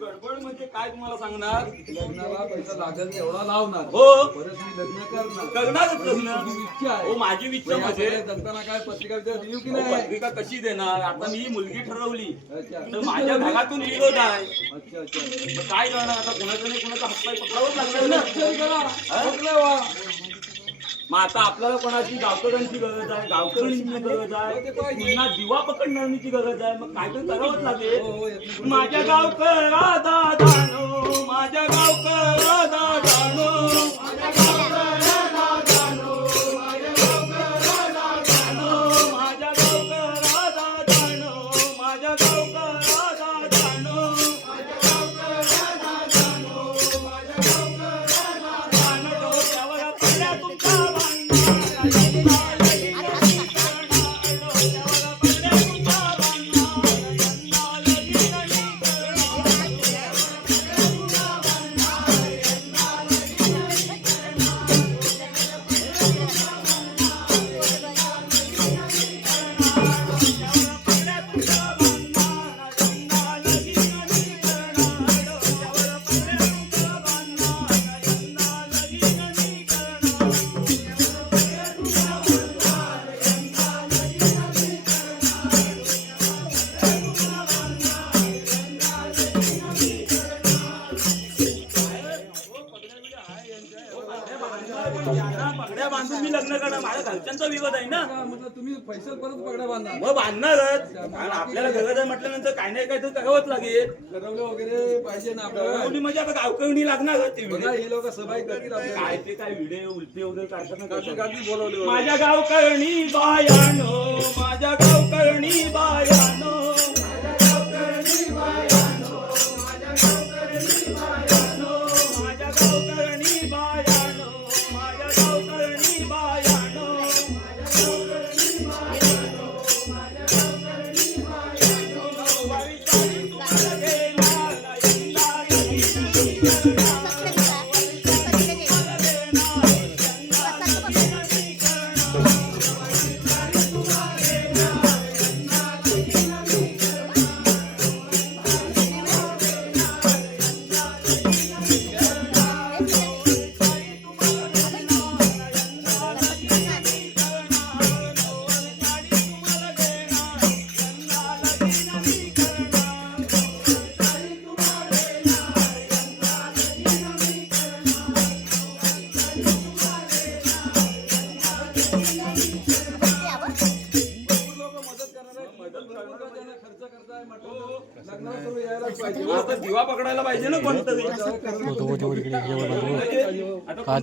गडबड म्हणजे काय तुम्हाला सांगणार? लग्नाला पैसा लागेल एवढा लावणार. हो परत मी लग्न करणारच लग्न. माझी इच्छा आहे. हो माझी इच्छा म्हणजे जगताना काय पत्रिका देऊ की हो, नाही? पत्रिका कशी देणार? आता मी मुलगी ठरवली अच्छा. तर माझ्या घरातून विरोध आहे. अच्छा अच्छा. मग काय करणार आता? कोणाचं नाही कोणाचा हातपाय पकडावंच लागणार ना. विचार करा. पटलं वा. मग आता आपल्याला कोणाची गावकऱ्यांची गरज आहे, गावकऱ्यांची गरज आहे, पुन्हा दिवा पकडण्याची गरज आहे. मग काय तर करावंच लागेल. माझ्या गावकरा दादानो, माझ्या गावकरा दादानो, माझ्या गावकरा दादानो, माझ्या गावकरा दादानो, माझ्या गावकरा दादानो, माझ्या गावकरा दादानो, माझ्या गावकरा दादानो, माझ्या गावकरा दादानो, डोक्यावर पडल्या तुमच्या पगड्या बांधून मी लग्न करणार. माझ्या घरच्यांचा विरोध आहे ना. म्हटलं तुम्ही पैसे परत पगड्या बांधा. मग बांधणारच. कारण आपल्याला गरज आहे म्हटल्यानंतर काही नाही काही तर करावंच लागेल. ठरवलं वगैरे पाहिजे ना आपल्याला. म्हणजे आता गावकरी लागणार ते बघा ही लोक सभाई करतील आपल्याला. काय ते काय व्हिडिओ उलटे वगैरे काढतात. बोलवले माझ्या गावकरणी बायानो, माझ्या गावकरणी बायानो, माझ्या गावकरणी बायानो, माझ्या गावकरणी बायानो, माझ्या गावकरणी बायानो, माझ्या गावकरणी बायानो, माझ्या गावकरणी बायानो, माझ्या गावकरणी बायानो, नऊवारी साडी तुम्हाला देणार, यंदा लग्नी करणार. आता दिवा पकडायला पाहिजे ना कोणतरी.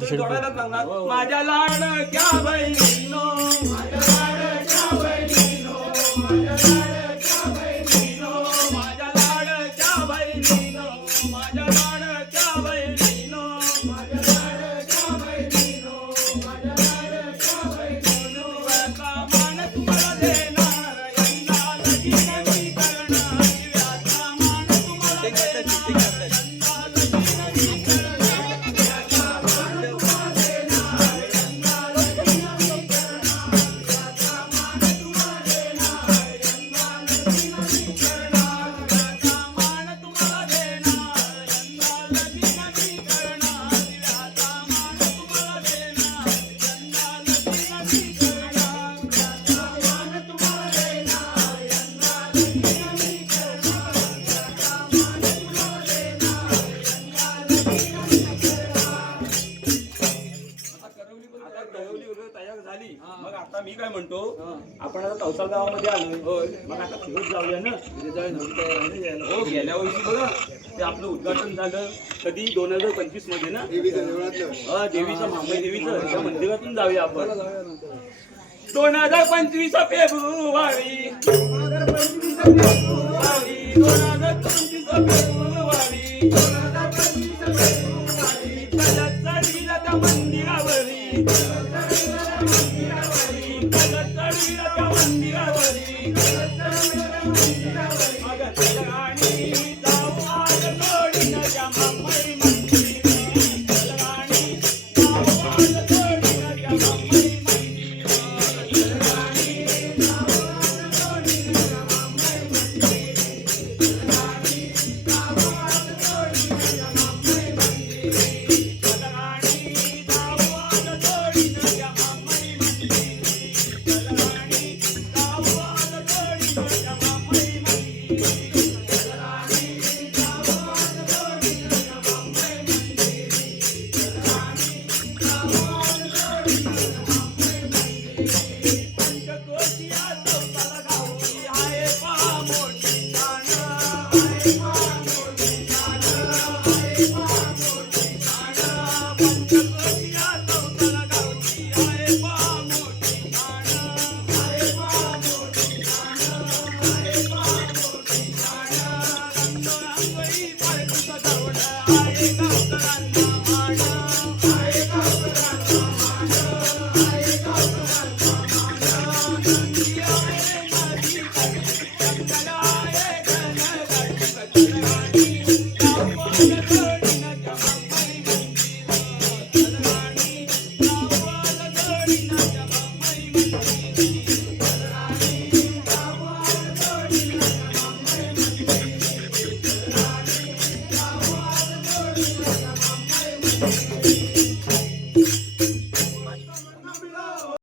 जोडायला सांगणार. माझ्या लाडक्या बहिणीनो, माझ्या लाडक्या बहिणीनो, माझ्या लाडक्या बहिणीनो, माझ्या लाडक्या बहिणीनो, माझ्या लाडक्या बहिणीनो, माझ्या लाडक्या बहिणीनो, माझ्या लाडक्या बहिणीनो, आता मान तुम्हाला देणार, यंदा लगीन मी करणार, दिव्याचा मान तुम्हाला देणार, यंदा लगीन मी करणार, दिव्याचा मान तुम्हाला देणार, यंदा लगीन मी करणार, दिव्याचा मान तुम्हाला देणार, यंदा लगीन मी करणार, दिव्याचा मान तुम्हाला देणार, यंदा लगीन मी करणार, दिव्याचा मान तुम्हाला देणार, यंदा लगीन मी करणार, दिव्याचा मान तुम्हाला देणार, यंदा लगीन मी करणार, दिव्याचा मान तुम्हाला देणार, यंदा लगीन मी करणार. आता करवली वगैरे तयार झाली. मग आता मी काय म्हणतो, आपण आता तवसाळ गावामध्ये आलोय. मग आता फिरत जाऊया ना. हो गेल्या वर्षी बघा ते आपलं उद्घाटन झालं कधी 2025 मध्ये ना. देवीचं मांबई देवीचं त्या मंदिरातून जाऊया आपण. 2025 फेब्रुवारी, 2025 फेब्रुवारी, 2025 फेब्रुवारी, 2025 फेब्रुवारी, कलश चढविला त्या मंदिरावरी, कलश चढविला त्या मंदिरावरी, कलश चढविला त्या मंदिरावरी, मग राणी जाऊ आज जोडीनं त्या महिमा